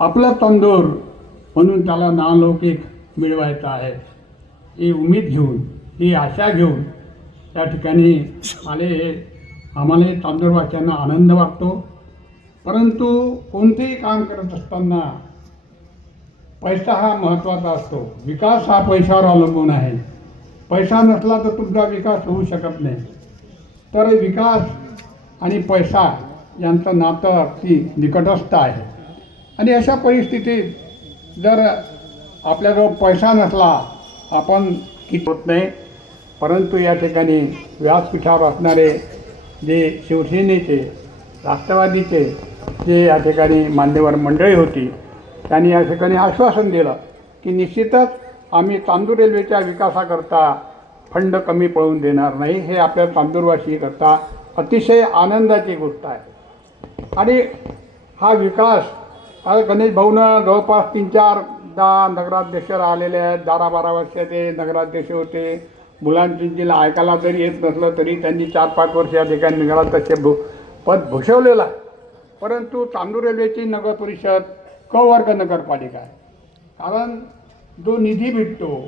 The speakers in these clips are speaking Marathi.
आपलं तंदूर म्हणून त्याला नावलौकिक मिळवायचं आहे. ही उमेद घेऊन ही आशा घेऊन त्या ठिकाणी आले आम्हालाही तांदूळ वाचताना आनंद वाटतो. परंतु कोणतेही काम करत असताना पैसा हा महत्त्वाचा असतो. विकास हा पैशावर अवलंबून आहे. पैसा नसला तर तुमचा विकास होऊ शकत नाही. तर विकास आणि पैसा यांचं नातं अगदी निकटस्थ आहे. आणि अशा परिस्थितीत जर आपल्याजवळ पैसा नसला आपण किती होत नाही. परंतु या ठिकाणी व्यासपीठावर असणारे जे शिवसेनेचे राष्ट्रवादीचे जे या ठिकाणी मान्यवर मंडळी होती त्यांनी या ठिकाणी आश्वासन दिलं की निश्चितच आम्ही तांदूळ रेल्वेच्या विकासाकरता फंड कमी पळून देणार नाही. हे आपल्या चांदूरवासीकरता अतिशय आनंदाची गोष्ट आहे. आणि हा विकास आता गणेश भाऊनं जवळपास तीन चार दहा नगराध्यक्ष राहिलेले आहेत. बारा बारा वर्ष ते नगराध्यक्ष होते. मुलांची ऐकायला जरी येत नसलं तरी त्यांनी चार पाच वर्ष या ठिकाणी नगराध्यक्ष भू पद भूषवलेलं आहे. परंतु चांदूर रेल्वेची नगर परिषद क वर्ग नगरपालिका आहे. कारण जो निधी भेटतो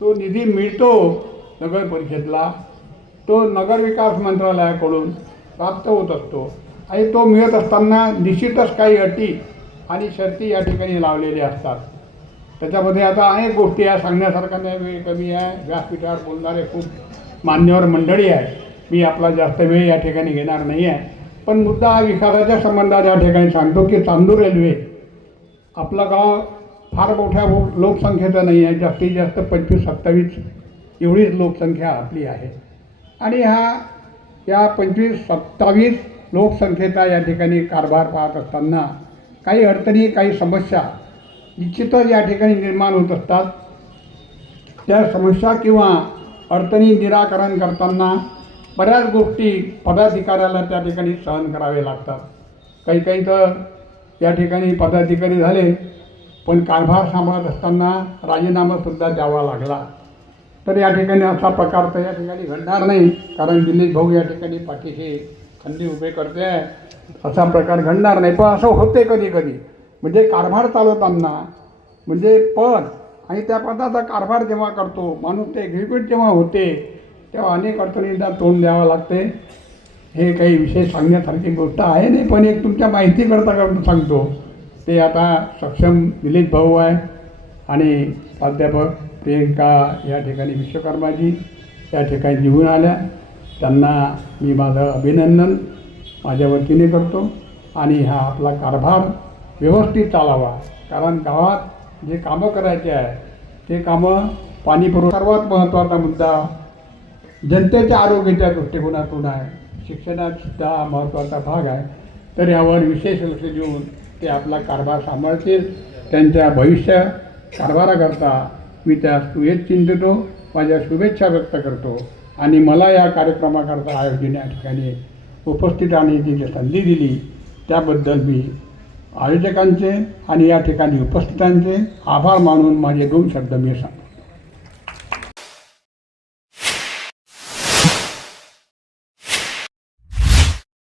तो निधी मिळतो नगर परिषदला तो नगरविकास मंत्रालयाकडून प्राप्त होत असतो. आणि तो मिळत असताना निश्चितच काही अटी आणि शर्ती या ठिकाणी लावलेल्या असतात. त्याच्यामध्ये आता अनेक गोष्टी आहे सांगण्यासारखा नाही वेळ कमी आहे. व्यासपीठावर बोलणारे खूप मान्यवर मंडळी आहे मी आपला जास्त वेळ या ठिकाणी घेणार नाही आहे. पण मुद्दा हा विकासाच्या संबंधात या ठिकाणी सांगतो की चांदूर रेल्वे आपलं गाव फार मोठ्या लो- लोकसंख्येचं नाही आहे. जास्तीत जास्त पंचवीस सत्तावीस एवढीच लोकसंख्या आपली आहे. आणि हा या पंचवीस सत्तावीस लोकसंख्येचा या ठिकाणी कारभार पाहत असताना काही अडचणी काही समस्या निश्चितच या ठिकाणी निर्माण होत असतात. त्या समस्या किंवा अडचणी निराकरण करताना बऱ्याच गोष्टी पदाधिकाऱ्याला त्या ठिकाणी सहन करावे लागतात. काही काही तर या ठिकाणी पदाधिकारी झाले पण कारभार सांभाळत असताना राजीनामासुद्धा द्यावा लागला. तर या ठिकाणी असा प्रकार तर या ठिकाणी घडणार नाही कारण दिलीप भाऊ या ठिकाणी पाठीशी खंडी उभे करते आहे असा प्रकार घडणार नाही. पण असं होते कधी कधी. म्हणजे कारभार चालवताना म्हणजे पद आणि त्या पदाचा कारभार जेव्हा करतो माणूस ते एक्झिक्यूट जेव्हा होते तेव्हा अनेक अडचणींना तोंड द्यावं लागते. हे काही विशेष सांगण्यासारखी गोष्ट आहे नाही पण एक तुमच्या माहितीकरता करून सांगतो. ते आता सक्षम दिलीप भाऊ आहे आणि प्राध्यापक प्रियंका या ठिकाणी विश्वकर्माजी या ठिकाणी निघून आल्या. त्यांना मी माझं अभिनंदन माझ्या वतीने करतो आणि हा आपला कारभार व्यवस्थित चालावा. कारण गावात जे कामं करायचे आहे ते कामं पाणी पुरवठा सर्वात महत्त्वाचा मुद्दा. जनतेच्या आरोग्याच्या दृष्टिकोनातून आहे. शिक्षणात सुद्धा महत्त्वाचा भाग आहे. तर यावर विशेष लक्ष देऊन ते आपला कारभार सांभाळतील. त्यांच्या भविष्य कारभाराकरता मी त्या सुयेत चिंतितो माझ्या शुभेच्छा व्यक्त करतो. आणि मला या कार्यक्रमाकरता आयोजन या ठिकाणी उपस्थित राहण्याची जी संधी दिली त्याबद्दल मी आयोजकांचे आणि या ठिकाणी उपस्थितांचे आभार मानून माझे दोन शब्द मी सांगतो.